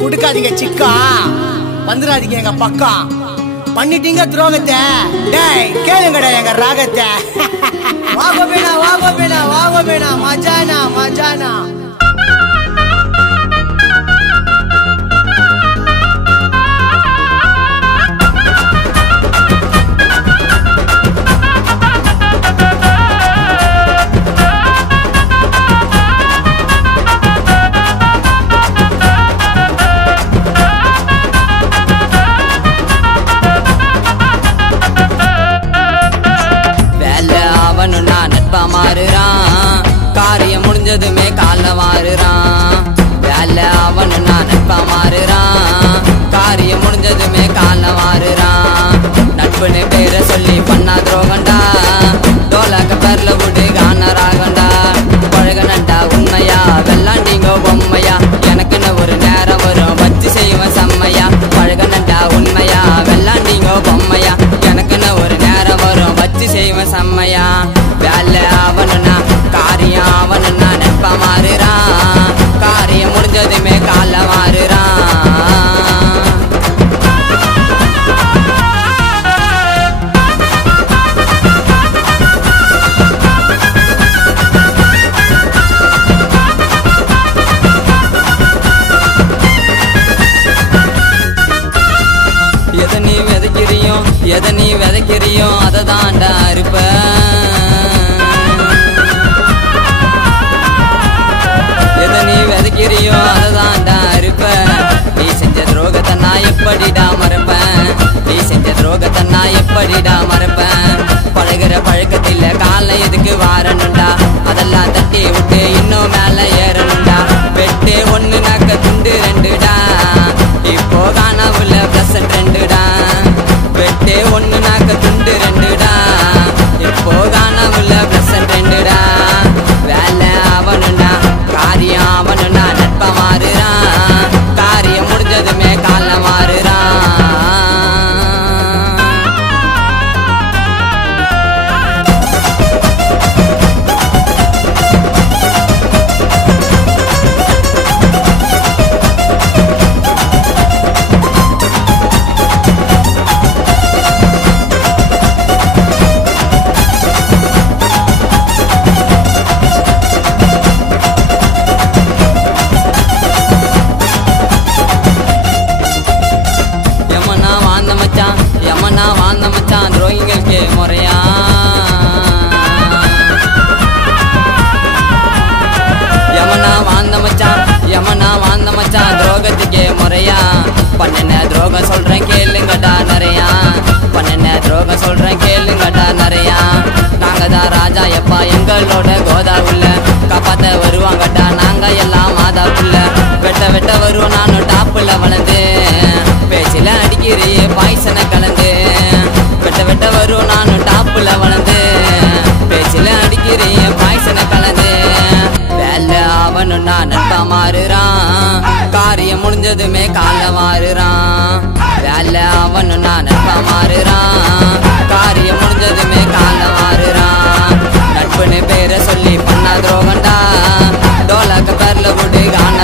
குடுக்காதீங்க சிக்கா, வந்துடாதீங்க எங்க பக்கம். பண்ணிட்டீங்க துரோகத்தை, டேய் கேளுங்கடா எங்க ராகத்தை. வாங்க வேணா வாங்க வேணா வாங்க வேணா மஜானா மஜானா. காரியம் முடிஞ்சதுமே கால மாறுறான். வேலை அவனு நான் நட்பா மாறுறான். காரியம் முடிஞ்சதுமே கால மாறுறான். நட்புன்னு பேரை சொல்லி பண்ணா துரோகண்டா. டோலாக்க பேர்ல விட்டு காணராகண்டா. பழகனண்டா உண்மையா வெள்ளாண்டிங்கோ பொம்மையா. எனக்குன்னு ஒரு நேரம் வரும் வச்சு செய்வேன் செம்மையா. பழகனண்டா உண்மையா வெள்ளாண்டிங்கோ பொம்மையா. எனக்குன்னு ஒரு நேரம் வரும் வச்சு செய்வேன் செம்மையா. வேலை அவனுனா காரியம் அவனுனா நட்பா மாறுறான். காரியம் முடிஞ்சதுமே கால மாறுறான். எதை நீ விதைக்கிறியோ எதை நீ விதைக்கிறியோ அதை தாண்டா இருப்ப. எதை நீ விதைக்கிறியோ அதை தாண்டா இருப்ப. நீ செஞ்ச துரோகத்தை நான் எப்படிடா மறப்பேன். நீ செஞ்ச துரோகத்தை நான் எப்படிடா மறப்பேன். பழகிற பழக்கத்தில் காலை எதுக்கு வாரணுண்டா. அதெல்லாம் தட்டி விட்டு இன்னும் மேல ஏறணுண்டா. வெட்டு ஒண்ணு நாக்க துண்டு ரெண்டுடா. இப்போ காணாவுல ப்ளசன்ட் ரெண்டுடா. வெட்டு ஒண்ணு நாக்க துண்டு ரெண்டுடா. இப்போ காணாவுல ப்ளசன்ட் ரெண்டுடா. வேலை அவனுண்டா காரியம் அவனுண்டா நட்பா மாறுறான். காரியம் முடிஞ்சதுமே கால மாறுறான். யமனா வாழ்ந்த மச்சான் துரோகிகளுக்கே முறையா. யமனா வாழ்ந்த மச்சான் துரோகத்துக்கே முறையா. பண்ணன துரோகம் சொல்றேன் கேளுங்கடா நிறையா. பண்ணன துரோகம் சொல்றேன் கேளுங்கடா நிறையா. நாங்க தான் ராஜா எப்பா எங்களோட கோதா உள்ள. காப்பாத்த வருவாங்கடா நாங்க எல்லாம் மாதா புள்ள. வெட்ட வெட்ட வருவோம் நானும் டாப்புல வளர்ந்து. பேச்சில அடிக்கிறியே பாய்சனை கலந்து. வெட்ட வெட்ட வரும் நானும் டாப்புல வளர்ந்து. பேச்சில அடிக்கிறியே பாய்சனை கலந்து. வேலை அவனும் நான் நட்பா மாறுறான். காரியம் முடிஞ்சதுமே கால மாறுறான். வேலை அவனும் நான் நட்பா மாறுறான். காரியம் முடிஞ்சதுமே கால மாறுறான். நட்புன்னு பேரை சொல்லி பண்ணா துரோகண்டா. டோலாக்க பேர்ல விட்டு காண